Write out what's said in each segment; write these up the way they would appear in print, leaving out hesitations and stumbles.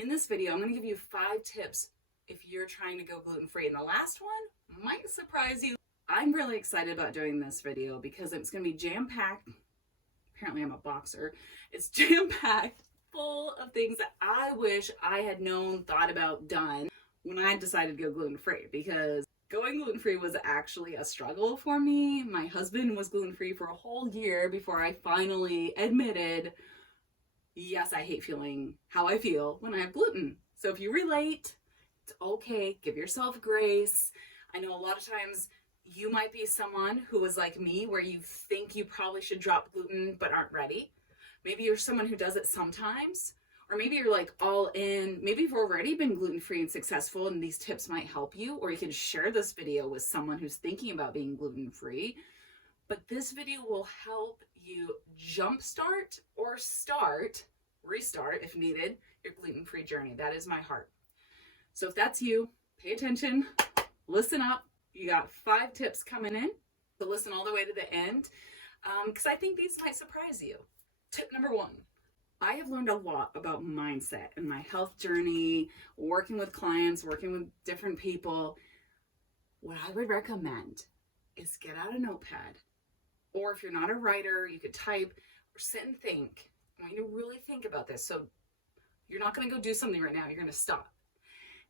In this video, I'm going to give you 5 tips if you're trying to go gluten-free. And the last one might surprise you. I'm really excited about doing this video because it's going to be jam-packed. Apparently I'm a boxer. It's jam-packed full of things that I wish I had known, thought about, done when I decided to go gluten-free, because going gluten-free was actually a struggle for me. My husband was gluten-free for a whole year before I finally admitted, yes, I hate feeling how I feel when I have gluten. So if you relate, it's okay. Give yourself grace. I know a lot of times you might be someone who is like me, where you think you probably should drop gluten but aren't ready. Maybe you're someone who does it sometimes, or maybe you're like all in. Maybe you've already been gluten-free and successful and these tips might help you, or you can share this video with someone who's thinking about being gluten-free. But this video will help you jumpstart or restart if needed, your gluten-free journey. That is my heart. So if that's you, pay attention, listen up. You got 5 tips coming in, so listen all the way to the end, because I think these might surprise you. Tip number 1. I have learned a lot about mindset in my health journey, working with clients, working with different people. What I would recommend is get out a notepad, or if you're not a writer, you could type or sit and think. I want you to really think about this. So you're not going to go do something right now. You're going to stop.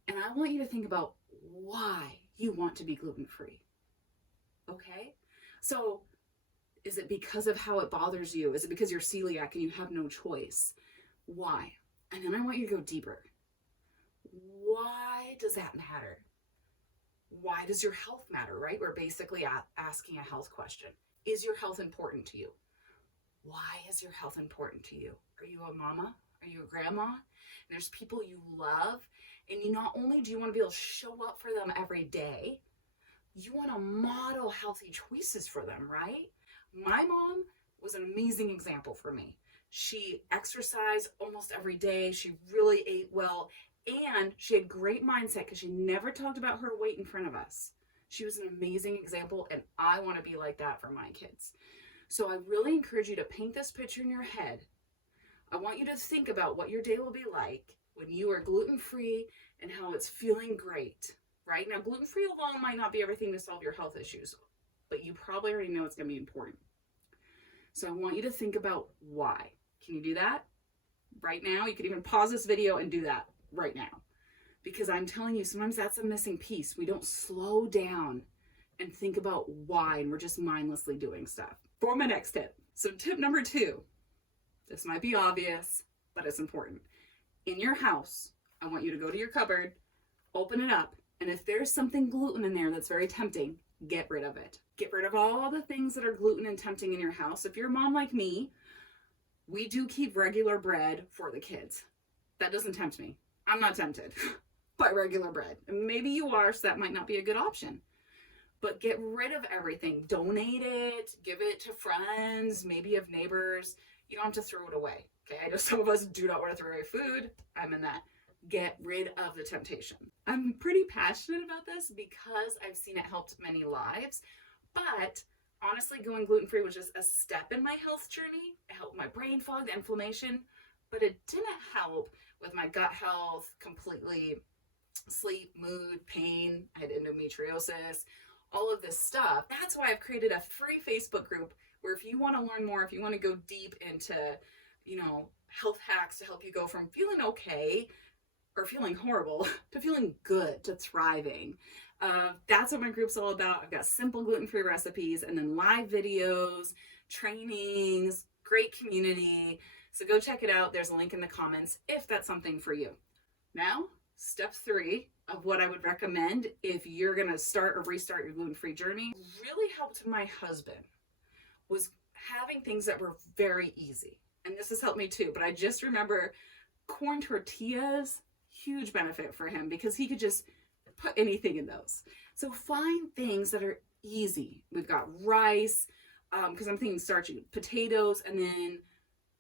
And I want you to think about why you want to be gluten-free. Okay? So is it because of how it bothers you? Is it because you're celiac and you have no choice? Why? And then I want you to go deeper. Why does that matter? Why does your health matter, right? We're basically asking a health question. Is your health important to you? Why is your health important to you? Are you a mama? Are you a grandma? And there's people you love, and you not only do you want to be able to show up for them every day, you want to model healthy choices for them, right? My mom was an amazing example for me. She exercised almost every day. She really ate well, and she had great mindset because she never talked about her weight in front of us. She was an amazing example, and I want to be like that for my kids. So I really encourage you to paint this picture in your head. I want you to think about what your day will be like when you are gluten-free and how it's feeling great, right? Now, gluten-free alone might not be everything to solve your health issues, but you probably already know it's going to be important. So I want you to think about why. Can you do that right now? You could even pause this video and do that right now, because I'm telling you, sometimes that's a missing piece. We don't slow down and think about why, and we're just mindlessly doing stuff. For my next tip. So tip number 2, this might be obvious, but it's important. In your house, I want you to go to your cupboard, open it up, and if there's something gluten in there that's very tempting, get rid of it. Get rid of all the things that are gluten and tempting in your house. If you're a mom like me, we do keep regular bread for the kids. That doesn't tempt me. I'm not tempted by regular bread. And maybe you are, so that might not be a good option. But get rid of everything. Donate it, give it to friends, maybe you have neighbors. You don't have to throw it away. Okay, I know some of us do not want to throw away food. I'm in that. Get rid of the temptation. I'm pretty passionate about this because I've seen it helped many lives. But honestly, going gluten-free was just a step in my health journey. It helped my brain fog, the inflammation, but it didn't help with my gut health completely. Sleep, mood, pain. I had endometriosis, all of this stuff. That's why I've created a free Facebook group where if you want to learn more, if you want to go deep into, health hacks to help you go from feeling okay or feeling horrible to feeling good to thriving. That's what my group's all about. I've got simple gluten-free recipes and then live videos, trainings, great community. So go check it out. There's a link in the comments if that's something for you. Now, step 3 of what I would recommend if you're going to start or restart your gluten-free journey really helped my husband was having things that were very easy. And this has helped me too, but I just remember corn tortillas, huge benefit for him because he could just put anything in those. So find things that are easy. We've got rice, because I'm thinking starchy, potatoes, and then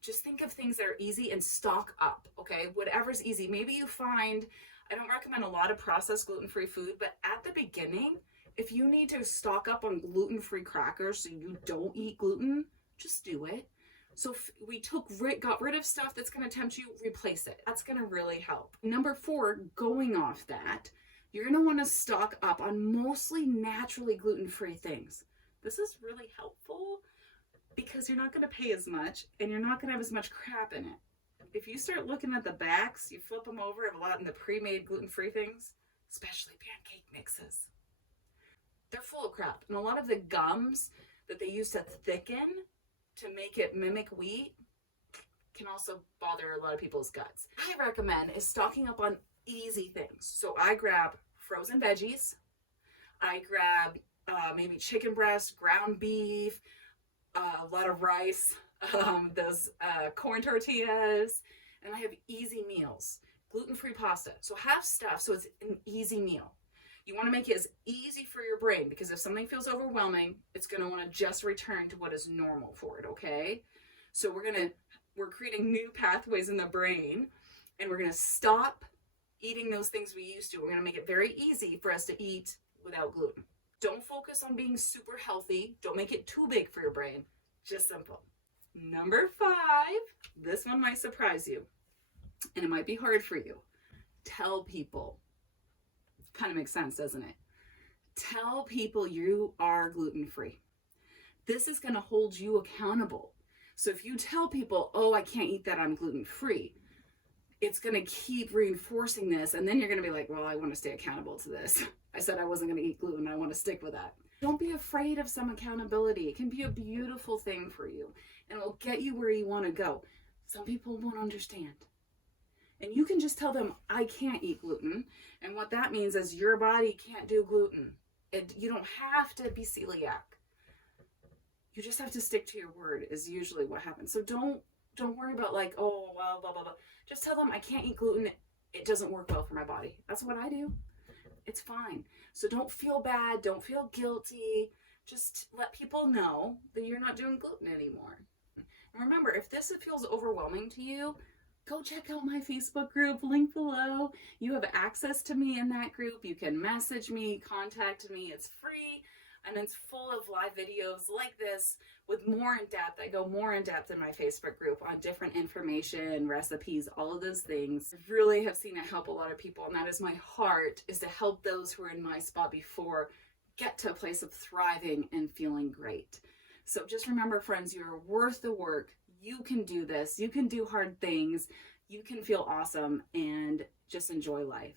just think of things that are easy and stock up, okay? Whatever's easy. Maybe you find, I don't recommend a lot of processed gluten-free food, but at the beginning, if you need to stock up on gluten-free crackers so you don't eat gluten, just do it. So we got rid of stuff that's going to tempt you, replace it. That's going to really help. Number 4, going off that, you're going to want to stock up on mostly naturally gluten-free things. This is really helpful because you're not going to pay as much and you're not going to have as much crap in it. If you start looking at the backs, you flip them over, have a lot in the pre-made gluten-free things, especially pancake mixes. They're full of crap. And a lot of the gums that they use to thicken to make it mimic wheat can also bother a lot of people's guts. I recommend is stocking up on easy things. So I grab frozen veggies. I grab maybe chicken breast, ground beef, a lot of rice, those corn tortillas, and I have easy meals. Gluten-free pasta. So have stuff so it's an easy meal. You want to make it as easy for your brain because if something feels overwhelming, it's going to want to just return to what is normal for it, okay? So we're creating new pathways in the brain and we're going to stop eating those things we used to. We're going to make it very easy for us to eat without gluten. Don't focus on being super healthy. Don't make it too big for your brain. Just simple. Number 5, this one might surprise you and it might be hard for you. Tell people. Kind of makes sense, doesn't it? Tell people you are gluten-free. This is going to hold you accountable. So if you tell people, oh, I can't eat that, I'm gluten-free, it's going to keep reinforcing this. And then you're going to be like, well, I want to stay accountable to this. I said I wasn't going to eat gluten. I want to stick with that. Don't be afraid of some accountability. It can be a beautiful thing for you and it will get you where you want to go. Some people won't understand. And you can just tell them, I can't eat gluten. And what that means is your body can't do gluten. You don't have to be celiac. You just have to stick to your word is usually what happens. So don't worry about like, oh, well, blah, blah, blah. Just tell them I can't eat gluten. It doesn't work well for my body. That's what I do. It's fine. So don't feel bad. Don't feel guilty. Just let people know that you're not doing gluten anymore. And remember, if this feels overwhelming to you, go check out my Facebook group, link below. You have access to me in that group. You can message me, contact me. It's free and it's full of live videos like this with more in depth. I go more in depth in my Facebook group on different information, recipes, all of those things. I really have seen it help a lot of people, and that is my heart, is to help those who are in my spot before get to a place of thriving and feeling great. So just remember, friends, you're worth the work. You can do this. You can do hard things. You can feel awesome and just enjoy life.